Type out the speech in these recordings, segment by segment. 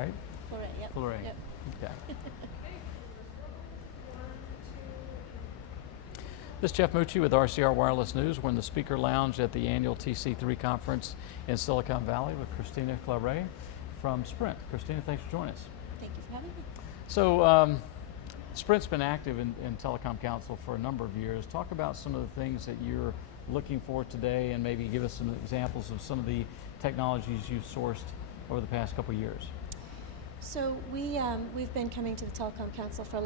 right? Claure, yep. Claure. Yep. Okay. This is Jeff Mucci with RCR Wireless News. We're in the speaker lounge at the annual TC3 conference in Silicon Valley with Christina Claure from Sprint. Christina, thanks for joining us. Thank you for having me. So Sprint's been active in Telecom Council for a number of years. Talk about some of the things that you're looking for today and maybe give us some examples of some of the technologies you've sourced over the past couple of years. So we've been coming to the Telecom Council for a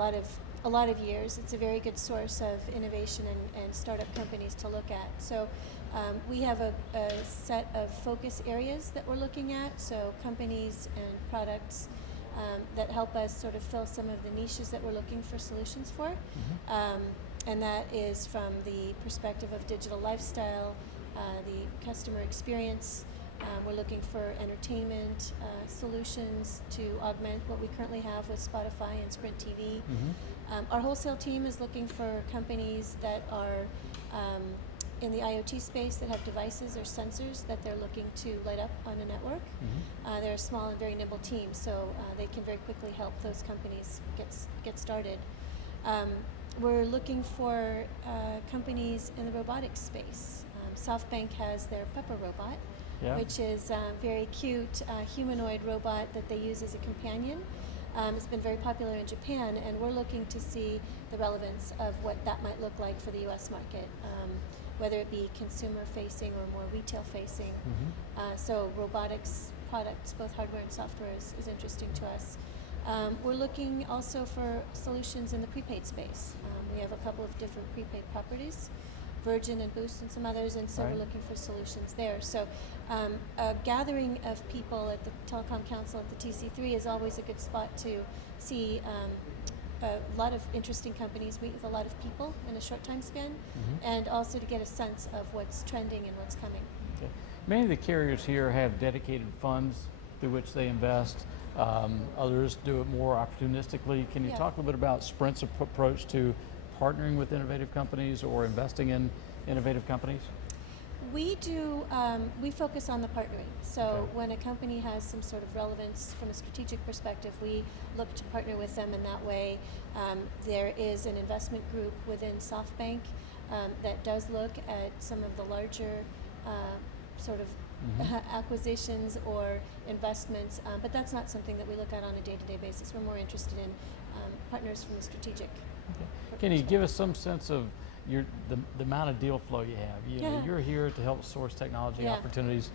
lot of years. It's a very good source of innovation and startup companies to look at. So we have a set of focus areas that we're looking at, so companies and products that help us sort of fill some of the niches that we're looking for solutions for. And that is from the perspective of digital lifestyle, the customer experience. We're looking for entertainment solutions to augment what we currently have with Spotify and Sprint TV. Our wholesale team is looking for companies that are in the IoT space that have devices or sensors that they're looking to light up on a network. They're a small and very nimble team, so they can very quickly help those companies get started. We're looking for companies in the robotics space. Softbank has their Pepper robot, which is a very cute humanoid robot that they use as a companion. It's been very popular in Japan, and we're looking to see the relevance of what that might look like for the US market, whether it be consumer-facing or more retail-facing. So robotics products, both hardware and software, is interesting to us. We're looking also for solutions in the prepaid space. We have a couple of different prepaid properties, Virgin and Boost and some others, and so we're looking for solutions there. So a gathering of people at the Telecom Council at the TC3 is always a good spot to see a lot of interesting companies, meet with a lot of people in a short time span, and also to get a sense of what's trending and what's coming. Okay. Many of the carriers here have dedicated funds through which they invest. Others do it more opportunistically. Can you talk a little bit about Sprint's approach to partnering with innovative companies or investing in innovative companies? We do, we focus on the partnering. So when a company has some sort of relevance from a strategic perspective, we look to partner with them in that way. There is an investment group within Softbank that does look at some of the larger sort of acquisitions or investments, but that's not something that we look at on a day-to-day basis. We're more interested in partners from the strategic. Can you give us some sense of the amount of deal flow you have? You're here to help source technology opportunities.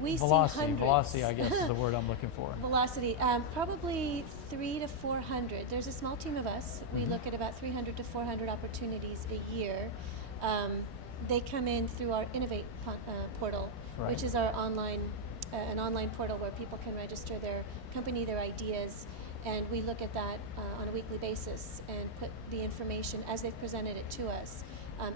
We Velocity, I guess, is the word I'm looking for. Velocity, probably 300 to 400. There's a small team of us. We look at about 300 to 400 opportunities a year. They come in through our Innovate portal, which is our an online portal where people can register their company, their ideas, and we look at that on a weekly basis and put the information as they've presented it to us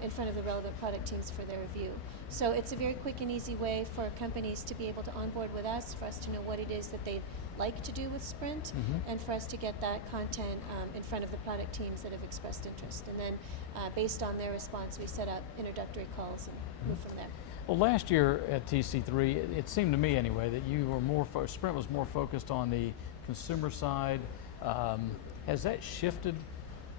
in front of the relevant product teams for their review. So it's a very quick and easy way for companies to be able to onboard with us, for us to know what it is that they'd like to do with Sprint, and for us to get that content in front of the product teams that have expressed interest. And then based on their response, we set up introductory calls and move from there. Well, last year at TC3, it seemed to me anyway that you were Sprint was more focused on the consumer side. Has that shifted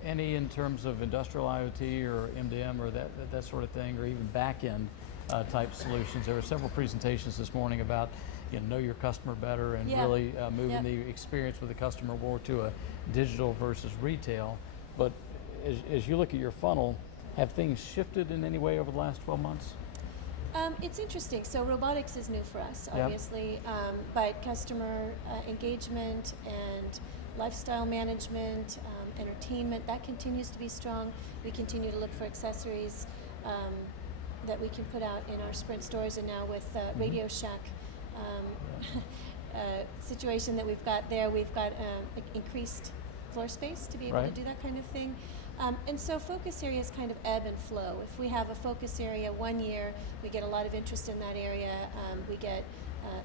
any in terms of industrial IoT or MDM or that sort of thing, or even back-end type solutions? There were several presentations this morning about know your customer better and really moving the experience with the customer more to a digital versus retail. But as you look at your funnel, have things shifted in any way over the last 12 months? It's interesting. So robotics is new for us, obviously, but customer engagement and lifestyle management, entertainment, that continues to be strong. We continue to look for accessories that we can put out in our Sprint stores, and now with Radio Shack situation that we've got there, we've got increased floor space to be able to do that kind of thing. And so focus areas kind of ebb and flow. If we have a focus area one year, we get a lot of interest in that area. We get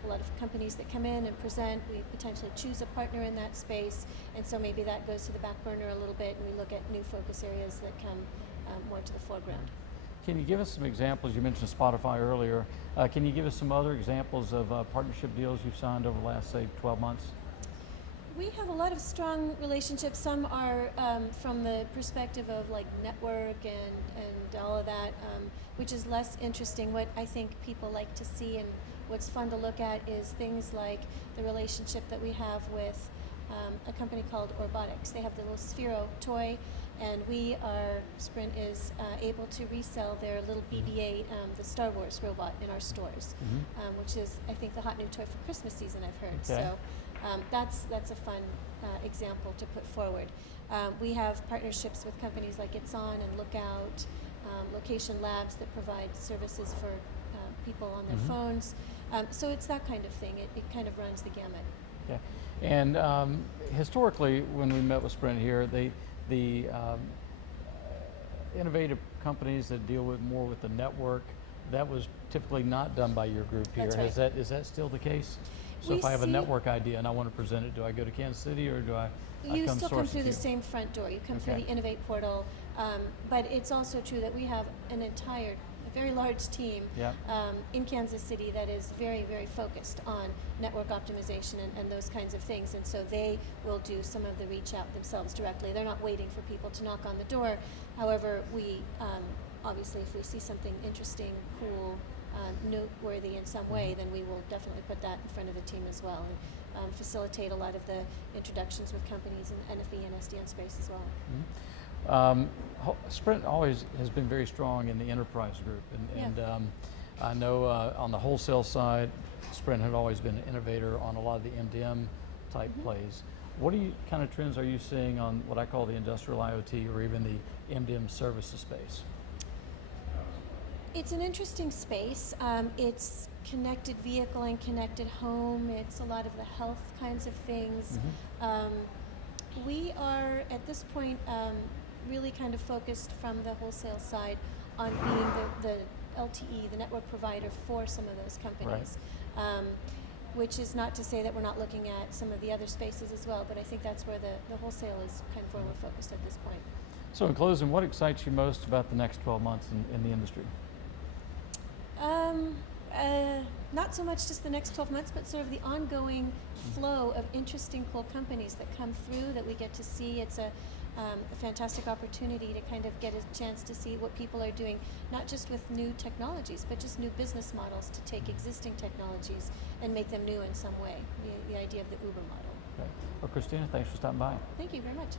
a lot of companies that come in and present. We potentially choose a partner in that space, and so maybe that goes to the back burner a little bit, and we look at new focus areas that come more to the foreground. Can you give us some examples? You mentioned Spotify earlier. Can you give us some other examples of partnership deals you've signed over the last, say, 12 months? We have a lot of strong relationships. Some are from the perspective of like network and all of that, which is less interesting. What I think people like to see and what's fun to look at is things like the relationship that we have with a company called Robotics. They have the little Sphero toy, and Sprint is able to resell their little BB-8, the Star Wars robot, in our stores, which is, I think, the hot new toy for Christmas season, I've heard. Okay. So that's a fun example to put forward. We have partnerships with companies like It's On and Lookout, Location Labs that provide services for people on their phones. So it's that kind of thing. It kind of runs the gamut. Okay. And historically, when we met with Sprint here, the innovative companies that deal more with the network, that was typically not done by your group here. That's right. Is that still the case? So We if I have a see- network idea and I want to present it, do I go to Kansas City or do I You come still come source through it the to you? same front door. You come through Okay. the Innovate portal, but it's also true that we have a very large team Yeah. in Kansas City that is very, very focused on network optimization and those kinds of things. And so they will do some of the reach out themselves directly. They're not waiting for people to knock on the door. However, we obviously, if we see something interesting, cool, noteworthy in some way, then we will definitely put that in front of the team as well, and facilitate a lot of the introductions with companies in NFV and SDN space as well. Sprint always has been very strong in the enterprise group, and I know on the wholesale side, Sprint had always been an innovator on a lot of the MDM type plays. What kind of trends are you seeing on what I call the industrial IoT or even the MDM services space? It's an interesting space. It's connected vehicle and connected home. It's a lot of the health kinds of things. We are, at this point, really kind of focused from the wholesale side on being the LTE, the network provider for some of those companies. Which is not to say that we're not looking at some of the other spaces as well, but I think that's where the wholesale is kind of where we're focused at this point. So in closing, what excites you most about the next 12 months in the industry? Not so much just the next 12 months, but sort of the ongoing flow of interesting, cool companies that come through that we get to see. It's a fantastic opportunity to kind of get a chance to see what people are doing, not just with new technologies, but just new business models to take existing technologies and make them new in some way, the idea of the Uber model. Okay. Well, Christina, thanks for stopping by. Thank you very much.